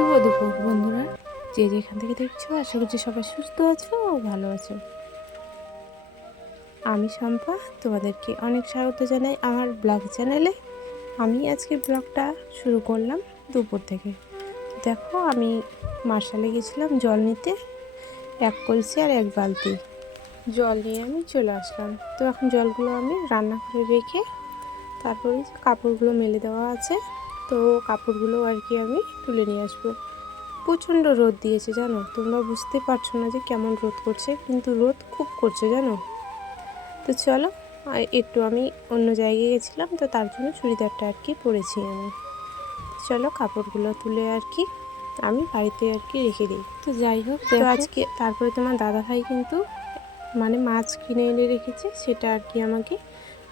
শুভ দুপুর বন্ধুরা, যে যেখান থেকে দেখছো আশা করছি সবাই সুস্থ আছো ও ভালো আছো। আমি শম্পা, তোমাদেরকে অনেক স্বাগত জানাই আমার ব্লগ চ্যানেলে। আমি আজকে ব্লগটা শুরু করলাম দুপুর থেকে। দেখো, আমি মার্শালে গেছিলাম জল নিতে, এক কলসি আর এক বালতি জল নিয়ে আমি চলে আসলাম। তো এখন জলগুলো আমি রান্না করে রেখে তারপরে যে কাপড়গুলো মেলে দেওয়া আছে, তো কাপড়গুলো আর কি আমি তুলে নিয়ে আসবো। প্রচণ্ড রোদ দিয়েছে জানো, তোমরা বুঝতে পারছো না যে কেমন রোদ করছে, কিন্তু রোদ খুব করছে জানো। তো চলো, একটু আমি অন্য জায়গায় গেছিলাম, তো তার জন্য চুড়িদারটা আর কি পরেছি আমি। চলো কাপড়গুলো তুলে আর কি আমি বাড়িতে আর কি রেখে দিই। তো যাই হোক, তো আজকে তারপরে তোমার দাদাভাই কিন্তু মানে মাছ কিনে এনে রেখেছে, সেটা আর কি আমাকে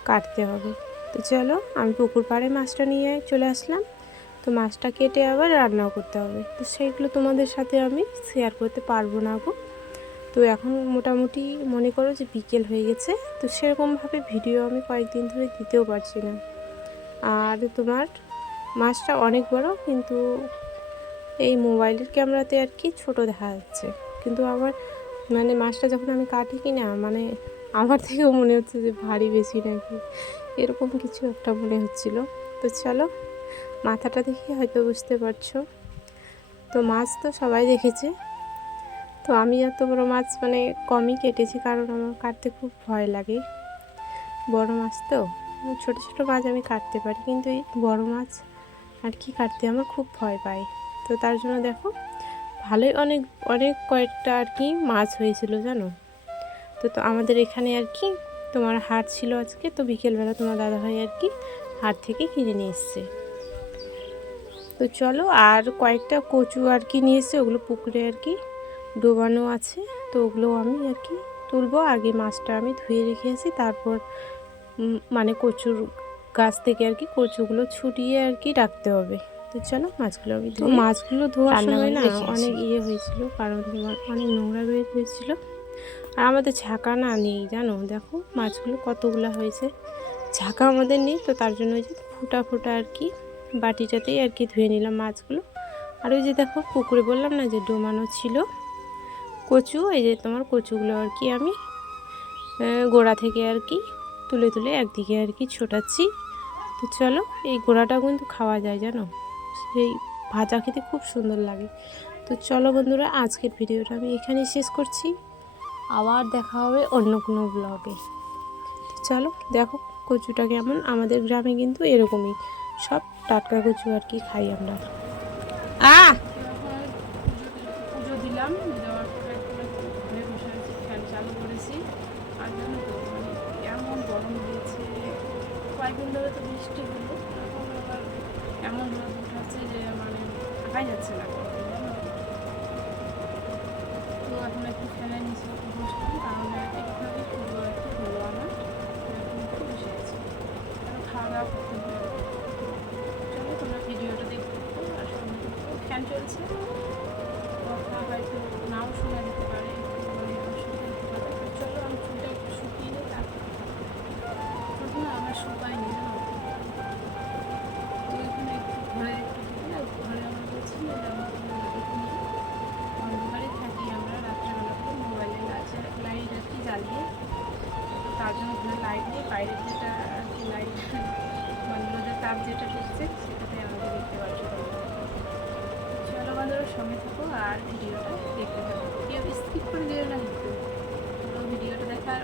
কাটতে হবে। তো চলো, আমি পুকুর পাড়ে মাছটা নিয়ে চলে আসলাম। তো মাছটা কেটে আবার রান্নাও করতে হবে, তো সেইগুলো তোমাদের সাথে আমি শেয়ার করতে পারবো না গো। তো এখন মোটামুটি মনে করো যে বিকেল হয়ে গেছে, তো সেরকমভাবে ভিডিও আমি কয়েকদিন ধরে দিতেও পারছি না। আর তোমার মাছটা অনেক বড়, কিন্তু এই মোবাইলের ক্যামেরাতে আর কি ছোট দেখা যাচ্ছে, কিন্তু আবার মানে মাছটা যখন আমি কাটি কি না, মানে আমার থেকেও মনে হচ্ছে যে ভারী বেশি নাকি, এরকম কিছু একটা মনে হচ্ছিল। তো চলো, মাথাটা দেখে হয়তো বুঝতে পারছো। তো মাছ তো সবাই দেখেছে, তো আমি এত বড় মাছ মানে কমই কেটেছি, কারণ আমার কাটতে খুব ভয় লাগে। বড় মাছ তো, ছোট ছোট মাছ আমি কাটতে পারি, কিন্তু এই বড় মাছ আর কি কাটতে আমার খুব ভয় পাই। তো তার জন্য দেখো, ভালোই অনেক অনেক কয়েকটা আর কি মাছ হয়েছিল জানো। তো আমাদের এখানে আর কি তোমার হাট ছিল আজকে, তো বিকেলবেলা তোমার দাদাভাই আর কি হাট থেকে কিনে নিয়ে এসছে। তো চলো, আর কয়েকটা কচু আর কি নিয়ে এসছে, ওগুলো পুকুরে আর কি ডোবানো আছে, তো ওগুলো আমি আর কি তুলবো। আগে মাছটা আমি ধুয়ে রেখে আসি, তারপর মানে কচুর গাছ থেকে আর কি কচুগুলো ছুটিয়ে আর কি রাখতে হবে। তো চলো, মাছগুলো আমি ধুয়ে, মাছগুলো ধোয়ার সময় না অনেক হয়েছিল, কারণ তোমার অনেক নোংরা বের হয়েছিল। আর আমাদের ঝাঁকা না নেই জানো, দেখো মাছগুলো কতগুলো হয়েছে, ঝাঁকা আমাদের নেই, তো তার জন্য ওই যে ফুটা ফুটা আর কি বাটিটাতেই আর কি ধুয়ে নিলাম মাছগুলো। আর ওই যে দেখো পুকুরে বললাম না যে ডোমানো ছিল কচু, এই যে তোমার কচুগুলো আর কি আমি গোড়া থেকে আর কি তুলে তুলে একদিকে আর কি ছোটাচ্ছি। তো চলো, এই গোড়াটা কিন্তু খাওয়া যায় জানো, সেই ভাজা খেতে খুব সুন্দর লাগে। তো চলো বন্ধুরা, আজকের ভিডিওটা আমি এখানেই শেষ করছি, আবার দেখা হবে অন্য কোনো ব্লগে। চলো দেখো কচুটা কেমন, আমাদের গ্রামে কিন্তু এরকমই সব টাটকা কচু আর কি খাই আমরা। পুজো দিলাম, দেওয়ার পরে ঘরে বসে আছি, ফ্যান চালু করেছি। আর জানো তো মানে এমন গরম দিয়েছে, কয়েকদিন ধরে তো বৃষ্টি হলো, এখন আবার এমন রোদ উঠাচ্ছে যে মানে থাকাই যাচ্ছে না গরমে জানো। তো এখন একটু ফ্যানের নিচে বসলাম, কারণ একটু পুজো একটু হলো আমার, এখন একটু বসে আছি, এখন খাওয়া দাওয়া করতে হবে। চলো তোমরা ভিডিওটা দেখতে থাকো আর সঙ্গে ফ্যান চলছে, কথা হয়তো নাও শোনা যেতে পারে, একটু মানে অসুবিধা হতে পারে। তো চলো, আমি চুলটা একটু শুকিয়ে নিই, তারপর চুলটা না আমার শুকায়নি জানো। তো এখানে একটু ঘরে একটু দিলে, ঘরে আমরা বলছি যে আমরা এখানে অন্ধকারে থাকি, আমরা রাত্রেবেলা করে মোবাইলে লাইট আর কি জ্বালিয়ে, তো তার জন্য ঘরে লাইট নেই, বাইরের যেটা আর কি লাইট মানে রোদের তাপ যেটা ঢুকছে সেটাতে আমাদের দেখতে পাচ্ছি। চলো বন্ধুরা, সঙ্গে থাকো আর ভিডিওটা দেখতে থাকো, কেউ স্কিপ করে দিও না, কিন্তু পুরো ভিডিওটা দেখার